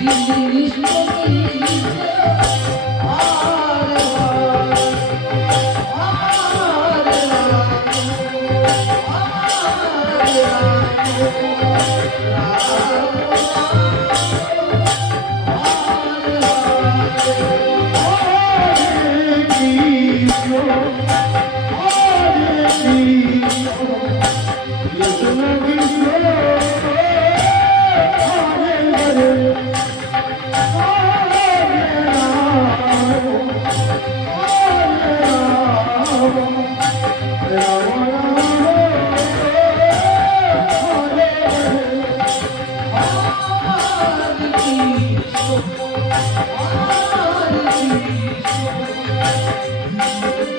Oh,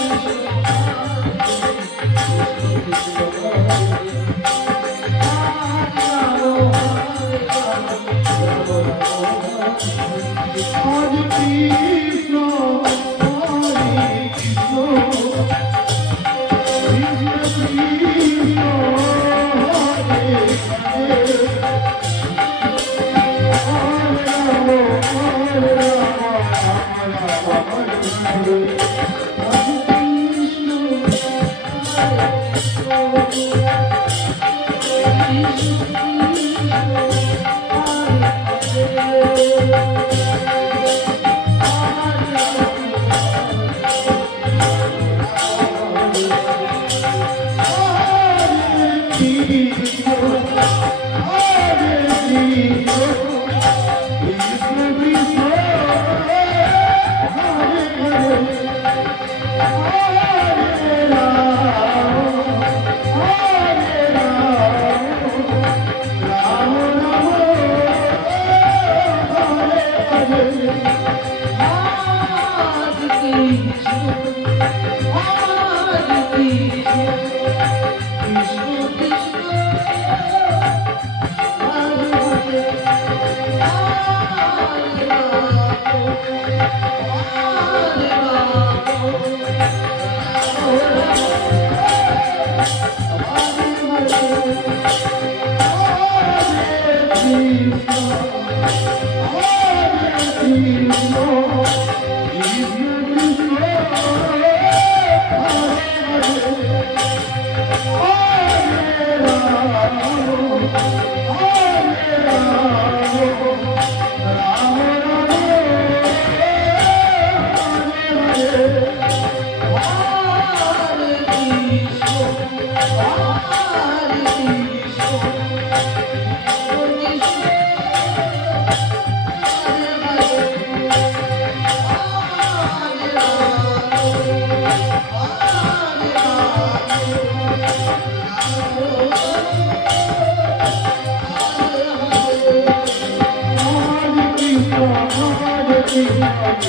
Krishna,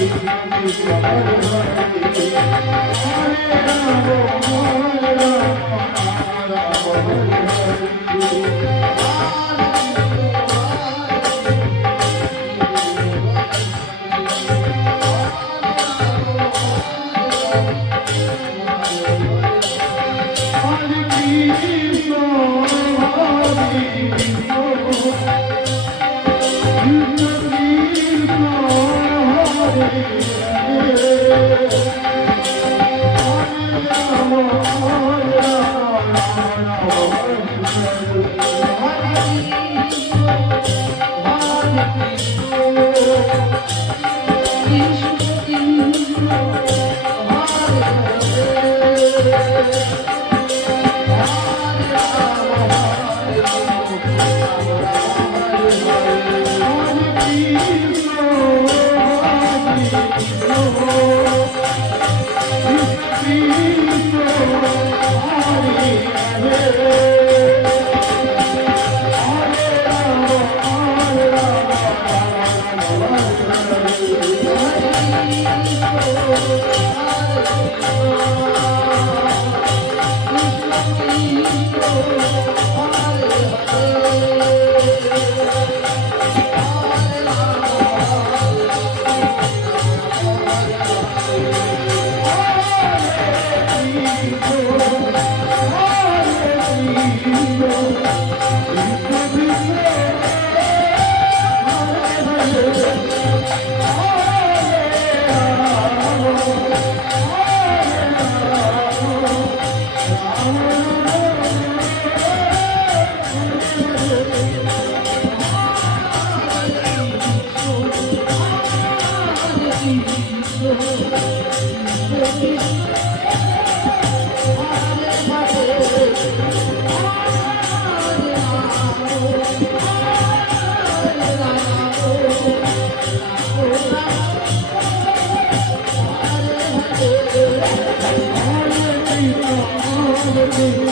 Krishna, Krishna Hare Yeah.